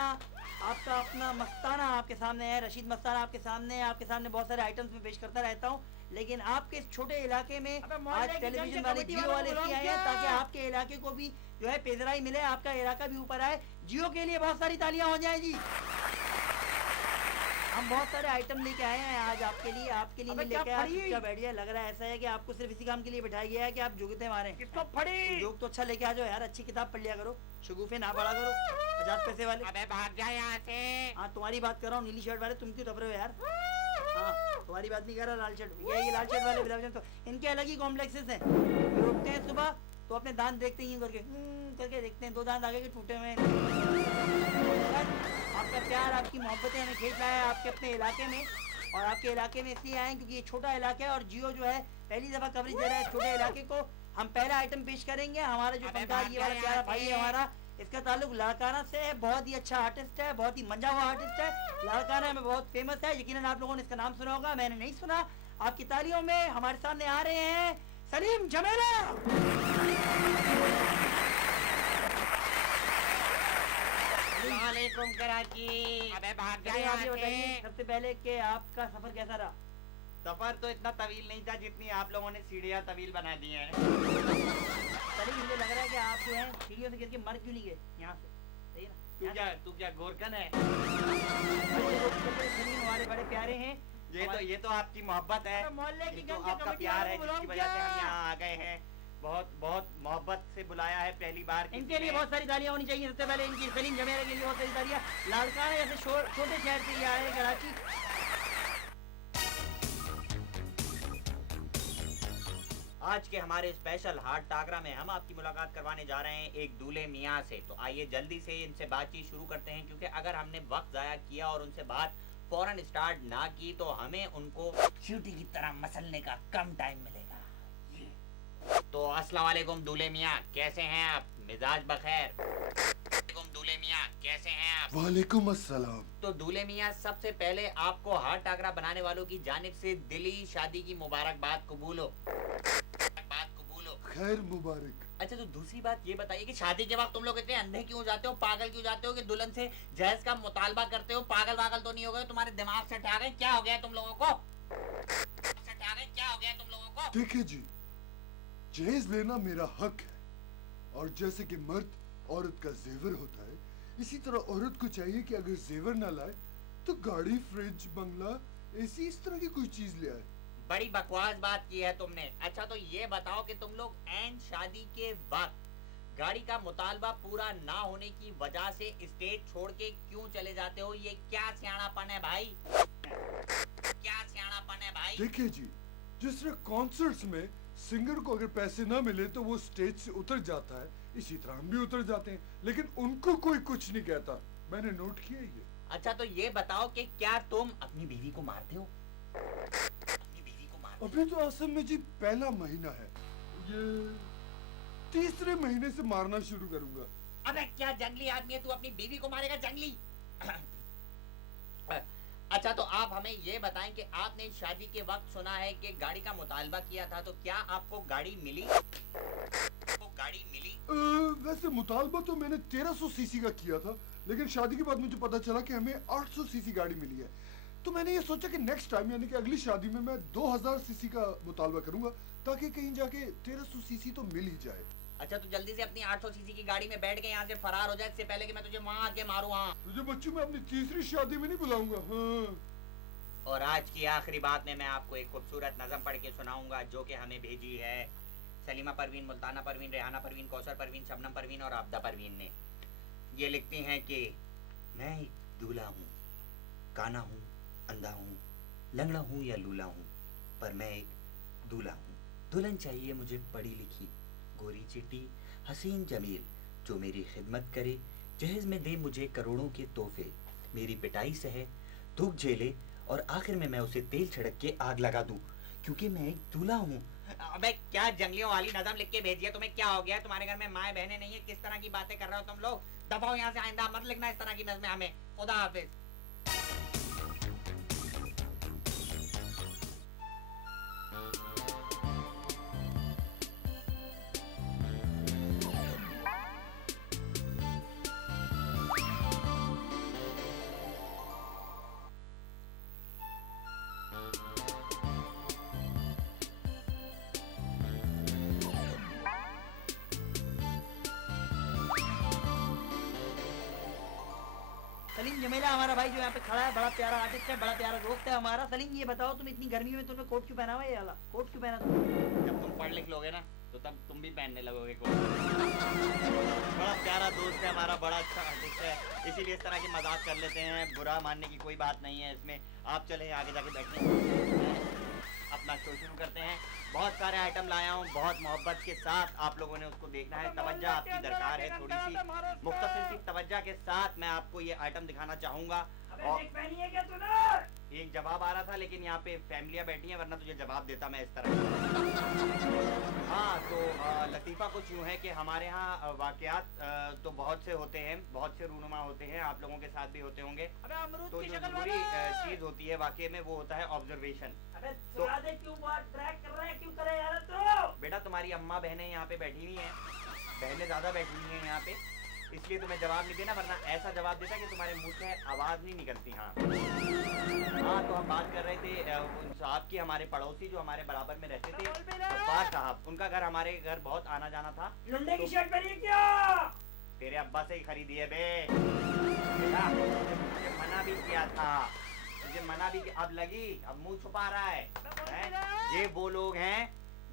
आपका अपना मस्ताना आपके सामने है, रशीद मस्ताना आपके सामने है। आपके सामने बहुत सारे आइटम्स में पेश करता रहता हूँ, लेकिन आपके इस छोटे इलाके में आज टेलीविजन वाले जियो वाले इसलिए आए हैं ताकि आपके इलाके को भी जो है पेजराई मिले, आपका इलाका भी ऊपर आए। जियो के लिए बहुत सारी तालियां हो जाए जी। हम बहुत सारे आइटम लेके आए हैं आज आपके लिए नहीं लेके आए। चुपचाप बैठिए, लग रहा है ऐसा है कि आपको सिर्फ इसी काम के लिए बिठाया गया है कि आप जुगते मारें। किसको फड़ी? जोक तो अच्छा लेके आ जाओ यार, अच्छी किताब पढ़ लिया करो, शगुफे ना पढ़ा करो 50 पैसे वाले। अबे भाग जा यहाँ से। हाँ तुम्हारी बात कर रहा हूँ, नीली शर्ट वाले, तुम क्यों दब रहे हो यार? हाँ तुम्हारी बात नहीं कर रहा, लाल शर्ट ये लाल शर्ट वाले बिलावजन तो इनके अलग ही कॉम्प्लेक्सेस हैं। रोकते हैं सुबह तो अपने दांत देखते ही करके देखते हैं, 2 दांत आगे के टूटे हुए हैं। आपका प्यार आपकी मोहब्बतें हमें खींच रहा है आपके अपने इलाके में, और आपके इलाके में इसलिए आए क्योंकि ये छोटा इलाका है और जियो जो है पहली दफा कवरेज दे रहा है छोटे इलाके को। हम पहला आइटम पेश करेंगे, हमारा जो फनकार ये वाला प्यारा भाई है हमारा, इसका ताल्लुक लाड़काना से है। बहुत ही अच्छा आर्टिस्ट है, बहुत ही मंजा हुआ आर्टिस्ट है, लाड़काना में बहुत फेमस है। यकीनन आप लोगों ने इसका नाम सुना होगा, मैंने नहीं सुना। आपकी तालियों में हमारे सामने आ रहे हैं सलीम जमेला। वालेकुम कराची। अबे भाग जा यहाँ से। सबसे पहले कि आपका सफर कैसा रहा? सफर तो इतना तवील नहीं था जितनी आप लोगों ने सीढ़ियाँ तवील बना दी हैं। सलीम मुझे लग रहा है कि आप जो है सीढ़ियों से गिर के मर क्यों नहीं गए यहाँ से? सही है ना? तू क्या गोरकन है? सलीम हमारे बड़े प्यारे हैं। ये तो आपकी मोहब्बत है, मोहल्ले की तो आपका प्यार है जिसकी वजह से हम यहाँ आ गए हैं। बहुत मोहब्बत से बुलाया है पहली बार। इनके लिए बहुत सारी तालियां होनी चाहिए। सबसे पहले इनकी सलीम जमेला के लिए बहुत सारी तालियां। लाड़का है जैसे छोटे शहर से ये आए हैं कराची। आज के हमारे स्पेशल हार्ट टाकरा में हम आपकी मुलाकात करवाने जा रहे हैं एक दूल्हे मियाँ से। तो आइए जल्दी से इनसे बातचीत शुरू करते हैं, क्योंकि अगर हमने वक्त जाया किया और उनसे बात फौरन स्टार्ट ना की तो हमें उनको चींटी की तरह मसलने का कम टाइम मिलेगा। तो अस्सलाम वालेकुम दूल्हे मियाँ, कैसे हैं आप? मिजाज बखैर? दूल्हे मियाँ कैसे हैं आप? वालेकुम अस्सलाम। तो दूल्हे मियाँ सबसे पहले आपको हार्ट टाकरा बनाने वालों की जानिब से दिली शादी की मुबारकबाद कबूल हो। खैर मुबारक। अच्छा तो दूसरी बात ये बताइए कि शादी के वक्त तुम लोग इतने अंधे क्यों जाते हो, पागल क्यों जाते हो कि दुल्हन से जहेज का मुतालबा करते हो? पागल वागल तो नहीं हो गए? तुम्हारे दिमाग से ठा गए? क्या हो गया तुम लोगों को? देखिए जी, जहेज लेना मेरा हक है, और जैसे कि मर्द औरत का जेवर होता है, इसी तरह औरत को चाहिए कि अगर जेवर ना लाए तो गाड़ी, फ्रिज, बंगला, एसी, इस तरह की कोई चीज ले आए। बड़ी बकवास बात की है तुमने। अच्छा तो ये बताओ कि तुम लोग ऐन शादी के वक्त गाड़ी का मुतालबा पूरा ना होने की वजह से स्टेज छोड़ के क्यों चले जाते हो? ये क्या सियाणापन है भाई? क्या सियाणापन है भाई? देखिए जी, जिस तरह कॉन्सर्ट्स में सिंगर को अगर पैसे ना मिले तो वो स्टेज से उतर जाता है, इसी तरह हम भी उतर जाते हैं, लेकिन उनको कोई कुछ नहीं कहता। मैंने नोट किया ये। अच्छा तो ये बताओ कि क्या तुम अपनी बीवी को मारते हो? अभी तो असल में जी पहला महीना है, ये तीसरे महीने से मारना शुरू करूंगा। अबे क्या जंगली आदमी है तू, अपनी बीवी को मारेगा? जंगली। अच्छा तो आप हमें ये बताएं कि आपने शादी के वक्त सुना है कि गाड़ी का मुतालबा किया था, तो क्या आपको गाड़ी मिली? वैसे मुतालबा तो मैंने 1300 सीसी का किया था, लेकिन शादी के बाद मुझे पता चला कि हमें 800 सीसी गाड़ी मिली है। तो मैंने ये सोचा कि नेक्स्ट टाइम यानी कि अगली शादी में मैं 2000 सीसी का मुतालबा करूंगा, ताकि कहीं जाके 1300 सीसी तो मिल ही जाए। अच्छा तो जल्दी से अपनी 800 सीसी की गाड़ी में बैठ के यहाँ से फरार हो जाए, इससे पहले कि मैं तुझे वहाँ आके मारूं। हाँ तुझे बच्चों मैं अपनी तीसरी शादी में नहीं बुलाऊंगा। हाँ। और आज की आखिरी बात में मैं आपको एक खूबसूरत नज़म पढ़ के सुनाऊंगा, जो कि हमें भेजी है सलीमा परवीन, मुल्ताना परवीन, रेहाना परवीन, कौसर परवीन, शबनम परवीन और आबदा परवीन ने। ये लिखती हैं कि मैं एक दूल्हा हूँ, काना हूँ, अंधा हूँ, लंगड़ा हूँ या लूला हूँ, पर मैं एक दूल्हा हूँ। दुल्हन चाहिए मुझे पढ़ी लिखी, गोरी चिट्टी, हसीन जमील, जो मेरी खिदमत करे, जहेज में दे मुझे करोड़ों के तोहफे, मेरी पिटाई सहे, दुख झेले और आखिर में मैं उसे तेल छिड़क के आग लगा दूं, क्योंकि मैं एक दूल्हा हूँ। अबे क्या जंगलियों वाली नज़म लिख के भेजी है? तुम्हें क्या हो गया? तुम्हारे घर में माए बहनें नहीं है? किस तरह की बातें कर रहे हो तुम लोग? दबाओ यहाँ से, आइंदा मत लिखना इस तरह की नज़में हमें। खुदा हाफिज। जमेला हमारा भाई जो यहाँ पे खड़ा है, बड़ा प्यारा आर्टिस्ट है, बड़ा प्यारा दोस्त है हमारा। सलीम ये बताओ तुम इतनी गर्मी में तुमने कोट क्यों पहना हुआ है? ये वाला कोट क्यों पहना तुमने? जब तुम पढ़ लिख लोगे ना तो तब तुम भी पहनने लगोगे कोट। बड़ा प्यारा दोस्त है हमारा, बड़ा अच्छा आर्टिस्ट है, इसीलिए इस तरह की मजाक कर लेते हैं। बुरा मानने की कोई बात नहीं है इसमें। आप चले आगे जाके बैठे, अपना शो शुरू करते हैं। बहुत सारे आइटम लाया हूँ, बहुत मोहब्बत के साथ आप लोगों ने उसको देखना है। तवज्जो आपकी दरकार है, थोड़ी सी मुख्तसर सी तवज्जो के साथ मैं आपको ये आइटम दिखाना चाहूँगा। और एक जवाब आ रहा था, लेकिन यहाँ पे फैमिलियाँ बैठी हैं, वरना तुझे जवाब देता मैं इस तरह। हाँ, तो लतीफ़ा कुछ यूँ है कि हमारे यहाँ वाक़यात तो बहुत से होते हैं, बहुत से रूनुमा होते हैं, आप लोगों के साथ भी होते होंगे। तो जो ज़रूरी चीज़ होती है वाक़े में वो होता है ऑब्जर्वेशन। तो बेटा तुम्हारी अम्मा बहनें यहाँ पे बैठी हुई हैं, बहनें ज़्यादा बैठी हुई हैं यहाँ पे, इसलिए तुम्हें जवाब नहीं देना, वरना ऐसा जवाब देता कि तुम्हारे मुंह से आवाज़ नहीं निकलती। हाँ हाँ, तो हम बात कर रहे थे उन साहब की, हमारे पड़ोसी जो हमारे बराबर में रहते थे, गफ्फार साहब। उनका घर हमारे घर बहुत आना जाना था। लुंडे की शर्ट पहनी है क्या? तेरे अब्बा से ही खरीदी है बे। बेटा मुझे मना भी किया था, मुझे मना भी किया, अब लगी, अब मुंह छुपा रहा है। ये वो लोग हैं,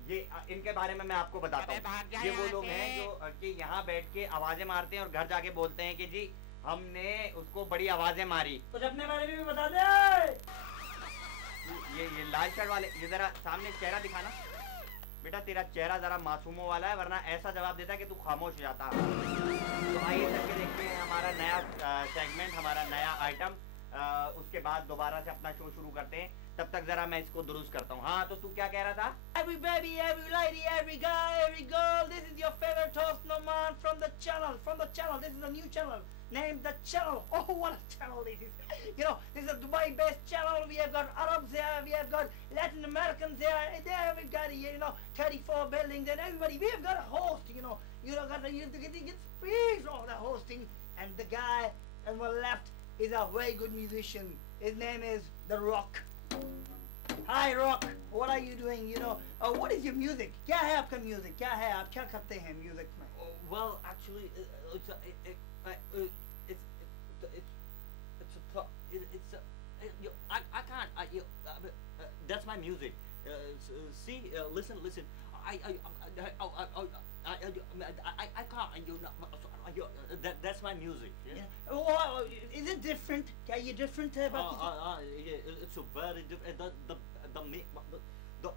ये इनके बारे में मैं आपको बताता हूँ। ये वो लोग हैं जो कि यहाँ बैठ के आवाजें मारते हैं और घर जाके बोलते हैं कि जी हमने उसको बड़ी आवाजें मारी। कुछ अपने बारे में भी बता दे। ये लाल शर्ट वाले, ये जरा सामने चेहरा दिखाना बेटा, तेरा चेहरा जरा मासूमों वाला है, वरना ऐसा जवाब देता कि तू खामोश हो जाता। तो आइए चल के देखते हैं हमारा नया सेगमेंट, हमारा नया आइटम। उसके बाद दोबारा से अपना शो शुरू करते हैं। तब तक जरा मैं इसको दुरुस्त करता हूँ। हाँ, तो तू क्या कह रहा था? Every baby, every lady, every guy, every girl, this is your favorite host Noman from the channel. This is a new channel named The Channel. Oh, what a channel this is. You know, this is a Dubai-based channel. We have got Arabs here, we have got Latin Americans here, we've got, 34 buildings and everybody. We have got a host, you get free from the hosting. And the guy on my left is a very good musician. His name is The Rock. Hi Rock, what are you doing? What is your music? क्या है आपका music? क्या है, आप क्या करते हैं music में? Well, actually, I can't. That's my music. See, listen. I can't. That's my music. Yeah. Oh, is it different? क्या ये different है बाकी? It's a very different. The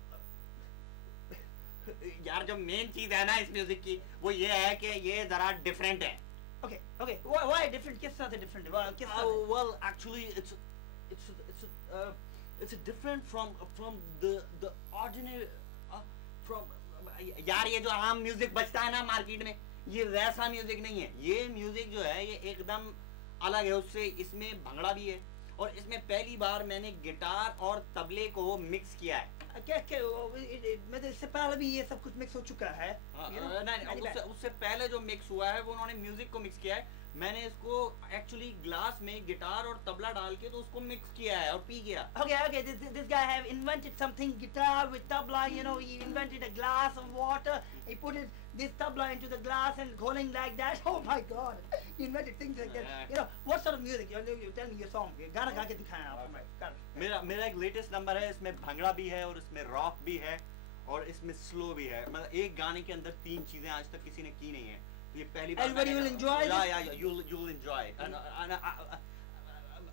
यार जो मेन चीज है ना इस म्यूजिक की वो ये है कि ये जरा डिफरेंट है। Okay. Why different? किस तरह से different है? Well, actually, it's different from the ordinary from यार ये जो आम म्यूजिक बजता है ना मार्केट में, ये वैसा म्यूजिक नहीं है। ये म्यूजिक जो है ये एकदम अलग है उससे। इसमें भंगड़ा भी है और इसमें पहली बार मैंने गिटार और तबले को मिक्स किया है। क्या मतलब इससे पहले भी ये सब कुछ मिक्स हो चुका है? नहीं, उससे पहले जो मिक्स हुआ है वो उन्होंने म्यूजिक को मिक्स किया है। मैंने इसको एक्चुअली ग्लास में गिटार और तबला डाल के तो उसको मिक्स किया है और पी गया। Okay, this guy have invented something, guitar with tabla, he invented a glass of water, he put this tabla into the glass and going like that. Oh my God, he invented things like that. What sort of music? You tell me your song. गाना गा के दिखाएं आप। मेरा एक latest number है, इसमें भंगड़ा भी है और इसमें रॉक भी है और इसमें स्लो भी है। मतलब एक गाने के अंदर 3 चीजें आज तक किसी ने की नहीं है। ये पहली बार Everybody will enjoy this? Yeah, you'll enjoy it. And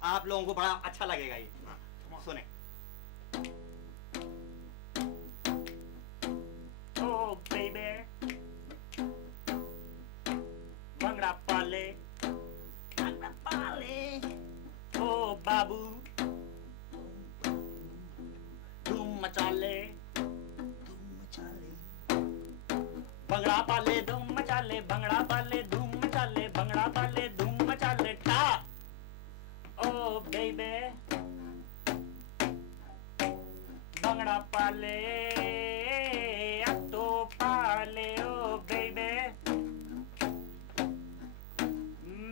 आप लोगों को बड़ा अच्छा लगेगा ये। सुने। Oh baby, भंगड़ा पाले, oh बाबू, धूम मचा ले, भंगड़ा पाले धूम मचा ले, भंगड़ा पाले धूम मचा ले, भंगड़ा पाले धूम मचा ले ठा। ओ बेबी भंगड़ा पाले तो पाले, ओ बेबी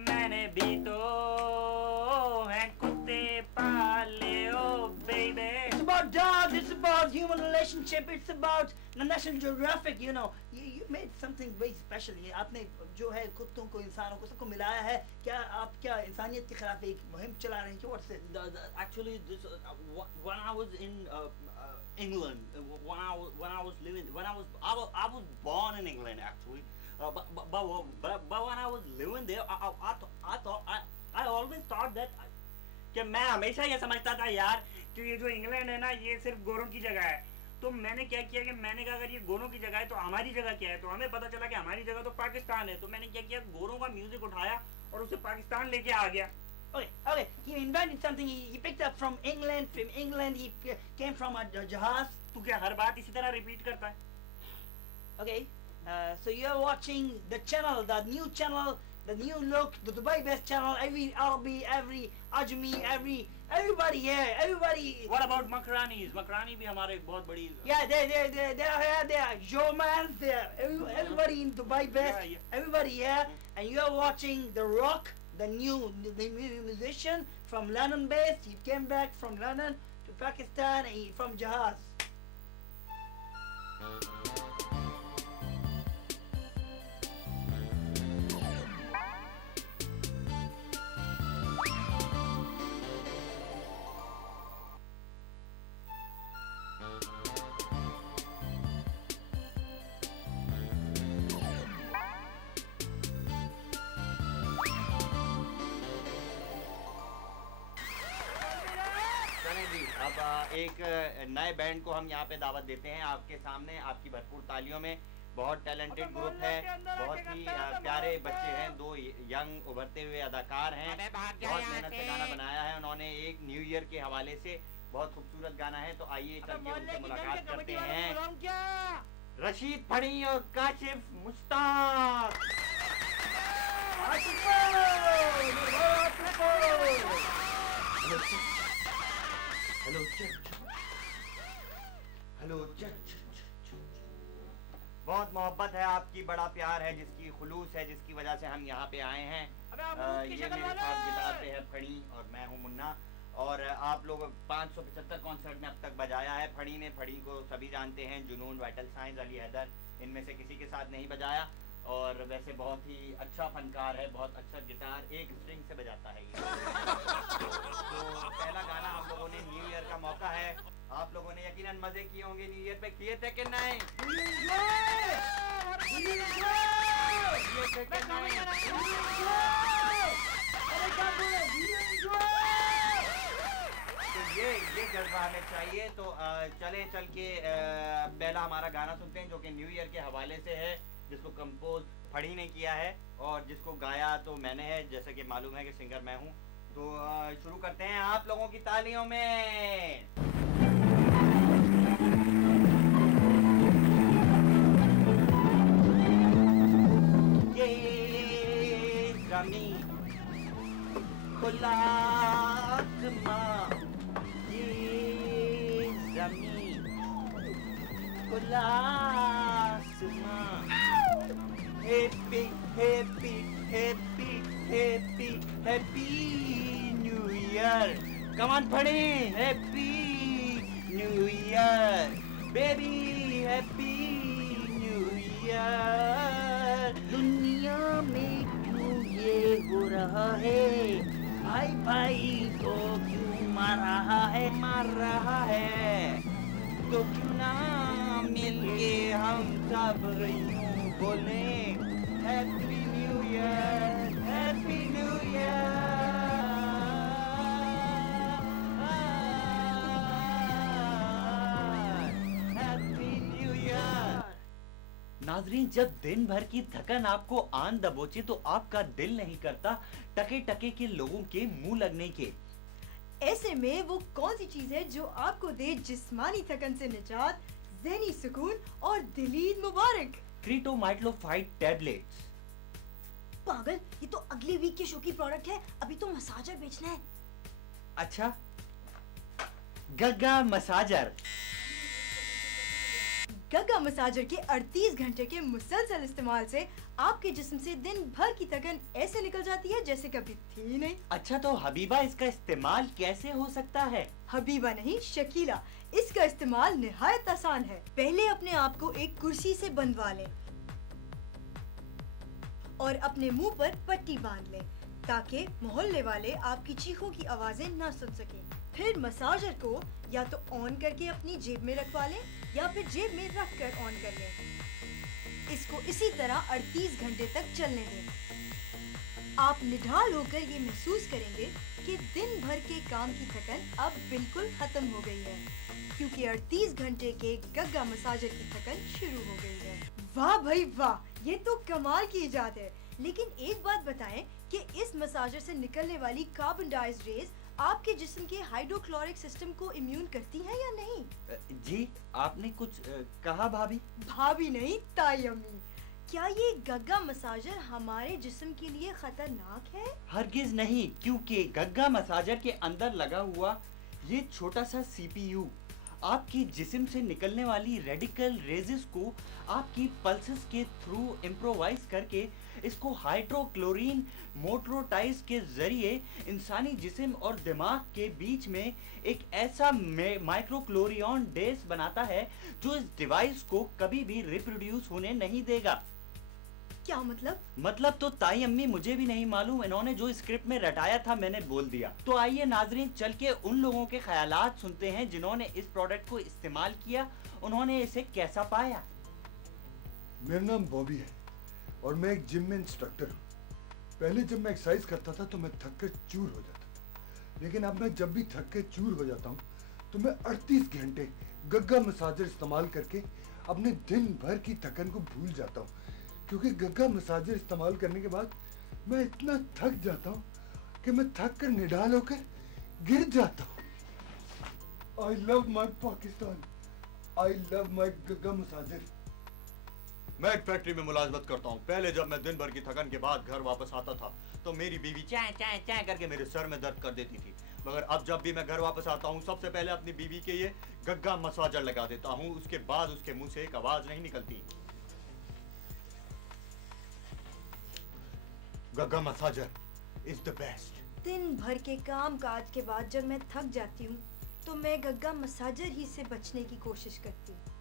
मैंने भी तो है कुत्ते पाले, ओ baby. It's about dogs, it's about human relationship, it's about the National Geographic, made something very special. ये आपने जो है कुत्तों को, इंसानों को, सबको मिलाया है. क्या आप क्या इंसानियत के खिलाफ एक मुहिम चला रहे हैं? क्या what's it? Actually, this when I was in England, when I was living, I was born in England actually. But when I was living there, I always thought that कि मैं हमेशा ये समझता था यार कि ये जो इंग्लैंड है ना, ये सिर्फ गोरों की जगह है. तो मैंने क्या किया कि मैंने कहा अगर ये गोरों की जगह है तो हमारी जगह क्या है. तो हमें पता चला कि हमारी जगह तो पाकिस्तान है. तो मैंने क्या किया, गोरों का म्यूजिक उठाया और उसे पाकिस्तान लेके आ गया. Okay. He invented something. He picked up from England. From England, he came from a jahaz. तू क्या हर बात इसी तरह रिपीट करता है? Okay. So you're watching the channel, the new channel, the new look, the Dubai Best channel. Every Arabi, every Ajmi, everybody here, everybody. What about Makranis? Makrani भी हमारे एक बहुत बड़ी. Yeah, they are showmans. They are everybody in Dubai Best. Yeah. Everybody here, and you're watching The Rock, the new musician from London based. He came back from London to Pakistan, and he from Jahaz. अब एक नए band को हम यहाँ पे दावत देते हैं आपके सामने, आपकी भरपूर तालियों में. बहुत टैलेंटेड ग्रुप है, बहुत ही प्यारे बच्चे हैं, दो यंग उभरते हुए अदाकार हैं. बहुत मेहनत से गाना बनाया है उन्होंने एक न्यू ईयर के हवाले से. बहुत खूबसूरत गाना है. तो आइए चल के उनसे मुलाकात करते हैं. रशीद फणी और काशिफ मुश्ताक. हेलो बहुत मोहब्बत है आपकी, बड़ा प्यार है, जिसकी खुलूस है, जिसकी वजह से हम यहाँ पे आए हैं. ये मेरे साथ गिटार पे है फणी और मैं हूँ मुन्ना. और आप लोग 575 कॉन्सर्ट में अब तक बजाया है फणी ने. फणी को सभी जानते हैं, जुनून, वाइटल साइंस, अली हैदर, इनमें से किसी के साथ नहीं बजाया. और वैसे बहुत ही अच्छा फनकार है, बहुत अच्छा गिटार एक स्ट्रिंग से बजाता है ये. तो पहला गाना हम लोगों ने, न्यू ईयर का मौका है, आप लोगों ने यकीनन मजे किए होंगे. न्यू ईयर पे किए थे कि नहीं? तो ये जज्बा हमें चाहिए. तो चलें चल के पहला हमारा गाना सुनते हैं जो कि न्यू ईयर के हवाले से है, जिसको कंपोज फड़ी ने किया है और जिसको गाया तो मैंने है, जैसे कि मालूम है कि सिंगर मैं हूँ. तो शुरू करते हैं आप लोगों की तालियों में. ये ज़मीन खुला आसमां, ये ज़मीन खुला आसमां. Happy, happy, happy, happy, happy New Year. Come on, Phani. Happy New Year. Baby, Happy New Year. दुनिया में क्यों ये हो रहा है? भाई भाई को क्यों मार रहा है? तो क्यों ना मिलके हम सब यूं बोले happy new year, happy new year, happy new year. नाजरीन, जब दिन भर की थकन आपको आन दबोचे तो आपका दिल नहीं करता टके टके के लोगों के मुंह लगने के. ऐसे में वो कौन सी चीज है जो आपको दे जिस्मानी थकन से निजात, ज़हनी सुकून और दिलीद मुबारक? Crito माइट्लोफाइट tablets. पागल, ये तो अगले वीक के शो की प्रोडक्ट है, अभी तो मसाजर बेचना है. अच्छा, गग्गा मसाजर. गग्गा मसाजर के 38 घंटे के मुसलसल इस्तेमाल से आपके जिस्म से दिन भर की थकन ऐसे निकल जाती है जैसे कभी थी नहीं. अच्छा, तो हबीबा इसका इस्तेमाल कैसे हो सकता है? हबीबा नहीं, शकीला. इसका इस्तेमाल निहायत आसान है. पहले अपने आप को एक कुर्सी से बंधवा लें, और अपने मुंह पर पट्टी बांध लें ताकि मोहल्ले वाले आपकी चीखों की आवाजें ना सुन सकें। फिर मसाजर को या तो ऑन करके अपनी जेब में रखवा लें या फिर जेब में रख कर ऑन कर लें। इसको इसी तरह 38 घंटे तक चलने दें। आप निढाल होकर ये महसूस करेंगे कि दिन भर के काम की थकन अब बिल्कुल खत्म हो गई है, क्योंकि 38 घंटे के गग्गा मसाजर की थकन शुरू हो गई है। वाह भाई वाह, ये तो कमाल की इजाद है। लेकिन एक बात बताएं कि इस मसाजर से निकलने वाली कार्बन डाइऑक्साइड रेज आपके जिस्म के हाइड्रोक्लोरिक सिस्टम को इम्यून करती है या नहीं? जी, आपने कुछ कहा भाभी? भाभी नहीं, ताई अम्मी। क्या ये गग्गा मसाजर हमारे जिस्म के लिए खतरनाक है? हरगिज नहीं, क्योंकि गग्गा मसाजर के अंदर लगा हुआ ये छोटा सा सीपीयू आपकी जिस्म से निकलने वाली रेडिकल रेजेस को आपकी पल्सेस के थ्रू इम्प्रोवाइज करके इसको हाइड्रोक्लोरीन मोटरोटाइज के जरिए इंसानी जिस्म और दिमाग के बीच में एक ऐसा माइक्रोक्लोरियन डेस बनाता है जो इस डिवाइस को कभी भी रिप्रोड्यूस होने नहीं देगा। क्या मतलब? मतलब तो ताई अम्मी मुझे भी नहीं मालूम, इन्होंने जो स्क्रिप्ट में रटाया था मैंने बोल दिया। तो आइए नाजरीन चल के उन लोगों के ख्यालात सुनते हैं जिन्होंने इस प्रोडक्ट को इस्तेमाल किया, उन्होंने इसे कैसा पाया। मेरा नाम बॉबी है और मैं एक जिम में इंस्ट्रक्टर हूँ। पहले जब मैं एक्सरसाइज करता था तो मैं थक कर चूर हो जाता था, लेकिन अब मैं जब भी थक के चूर हो जाता हूँ तो मैं 38 घंटे गग्गा मसाजर इस्तेमाल करके अपने दिन भर की थकन को भूल जाता हूँ, क्योंकि गग्गा मसाजर इस्तेमाल करने के बाद मैं इतना थक जाता हूँ कि मैं थक कर निढाल होकर गिर जाता हूँ। I love my Pakistan, I love my Gagga massager. मैं एक फैक्ट्री में मुलाजमत करता हूँ। पहले जब मैं दिन भर की थकन के बाद घर वापस आता था तो मेरी बीवी चाय चाय चाय करके मेरे सर में दर्द कर देती थी, मगर अब जब भी मैं घर वापस आता हूँ सबसे पहले अपनी बीवी के ये गग्गा मसाजर लगा देता हूँ, उसके बाद उसके मुंह से एक आवाज नहीं निकलती। गग्गा मसाजर इज द बेस्ट। दिन भर के काम काज के बाद जब मैं थक जाती हूँ तो मैं गग्गा मसाजर ही से बचने की कोशिश करती हूँ।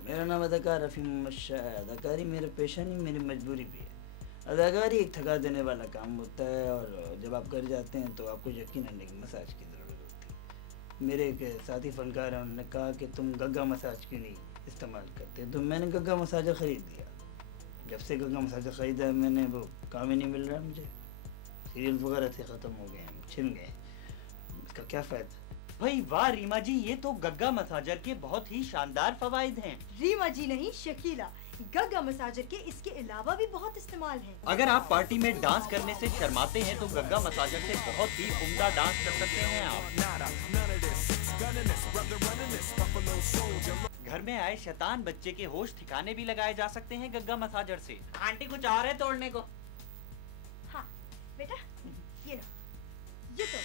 मेरा नाम अदाकार रफ़ी मोहम्मद शाह है। अदाकारी मेरा पेशा नहीं, मेरी मजबूरी भी है। अदाकारी एक थका देने वाला काम होता है और जब आप घर जाते हैं तो आपको यकीनन एक मसाज की ज़रूरत होती है। मेरे एक साथी फनकार हैं, उन्होंने कहा कि तुम गग्गा मसाज क्यों नहीं इस्तेमाल करते, तो मैंने गग्गा मसाजर ख़रीद लिया। जब से गग्गा मसाजर ख़रीदा मैंने वो काम ही नहीं मिल रहा मुझे, सीरियल वगैरह थे ख़त्म हो गए हैं, छिन गए, इसका क्या फ़ायदा। भाई वाह रीमा जी, ये तो गग्गा मसाजर के बहुत ही शानदार फवाइद हैं। रीमा जी नहीं, शकीला। गग्गा मसाजर के इसके अलावा भी बहुत इस्तेमाल हैं। अगर आप पार्टी में डांस करने से शर्माते हैं तो गग्गा मसाजर से बहुत ही उम्दा डांस कर सकते हैं आप। घर में आए शैतान बच्चे के होश ठिकाने भी लगाए जा सकते हैं गग्गा मसाजर से। आंटी कुछ और है तोड़ने को? हाँ बेटा, ये लो, ये तो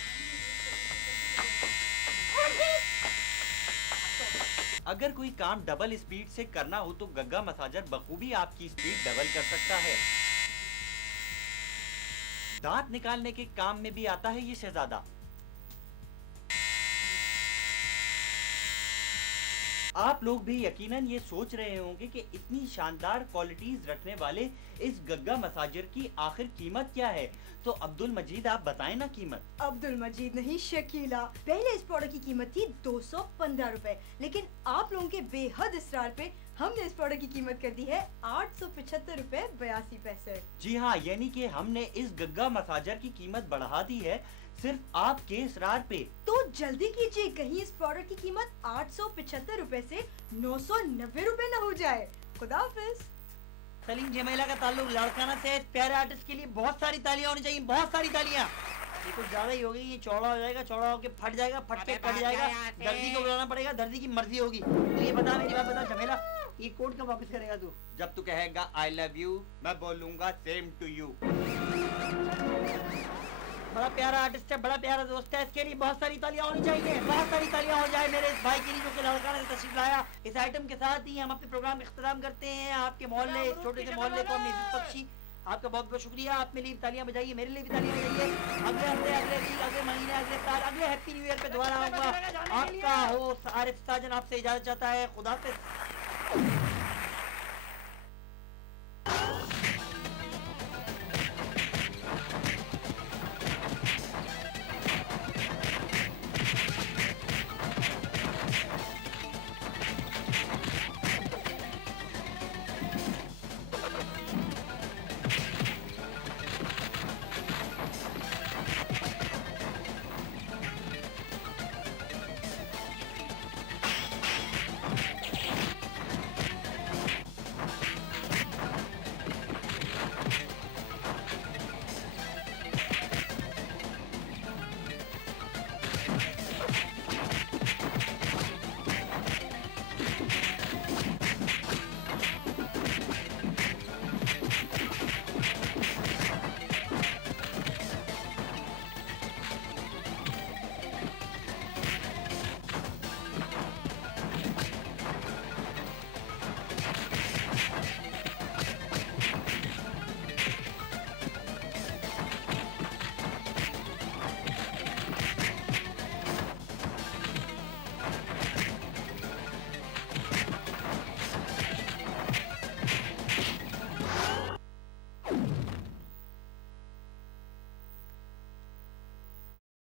अगर कोई काम डबल स्पीड से करना हो तो गग्गा मसाजर बखूबी आपकी स्पीड डबल कर सकता है। दांत निकालने के काम में भी आता है ये शहजादा। आप लोग भी यकीनन ये सोच रहे होंगे कि इतनी शानदार क्वालिटीज रखने वाले इस गग्गा मसाजर की आखिर कीमत क्या है, तो अब्दुल मजीद आप बताएं ना कीमत। अब्दुल मजीद नहीं, शकीला। पहले इस प्रोडक्ट की कीमत थी 215 रुपए, लेकिन आप लोगों के बेहद इसरार पे हमने इस प्रोडक्ट की कीमत कर दी है 875 रुपए 82 पैसे। जी हाँ, यानी कि हमने इस गग्गा मसाजर की कीमत बढ़ा दी है सिर्फ आपके इसरार पे। तो जल्दी कीजिए, कहीं इस प्रोडक्ट की कीमत 875 रुपए से 990 रुपए न हो जाए। खुदा हाफिज। सलीम जमेला का ताल्लुक लड़काना से प्यारे आर्टिस्ट के लिए बहुत सारी तालियां होनी चाहिए, बहुत सारी तालियां। ये कुछ ज्यादा ही हो गई, ये चौड़ा हो जाएगा, चौड़ा होके फट जाएगा, फट के कट जाएगा, दर्दी को बुलाना पड़ेगा, दर्दी की मर्जी होगी। तो ये बता, मेरी बात बता जमेला, ये कोट कब वापस करेगा तू? जब तू कहेगा आई लव यू मैं बोलूंगा सेम टू यू। बड़ा प्यारा आर्टिस्ट है, बड़ा प्यारा दोस्त है, इसके लिए बहुत सारी तालियां होनी चाहिए, बहुत सारी तालियां हो जाए मेरे इस भाई के लिए जो कि लड़का ने तशरीफ लाया। इस आइटम के साथ ही हम अपने प्रोग्राम का इख्तिताम करते हैं। आपके मोहल्ले, इस छोटे से मोहल्ले को हमने इज्जत बख्शी, आपका बहुत बहुत शुक्रिया। आप मेरे लिए तालियां बजाइए, मेरे लिए भी तालियां बजाइए। अगले हफ्ते, अगले वीक, अगले महीने, अगले साल, अगले हैप्पी न्यू ईयर पे दोबारा आऊंगा। आपका होस्ट आरिफ साजन आपसे इजाजत चाहता है। खुदा हाफिज।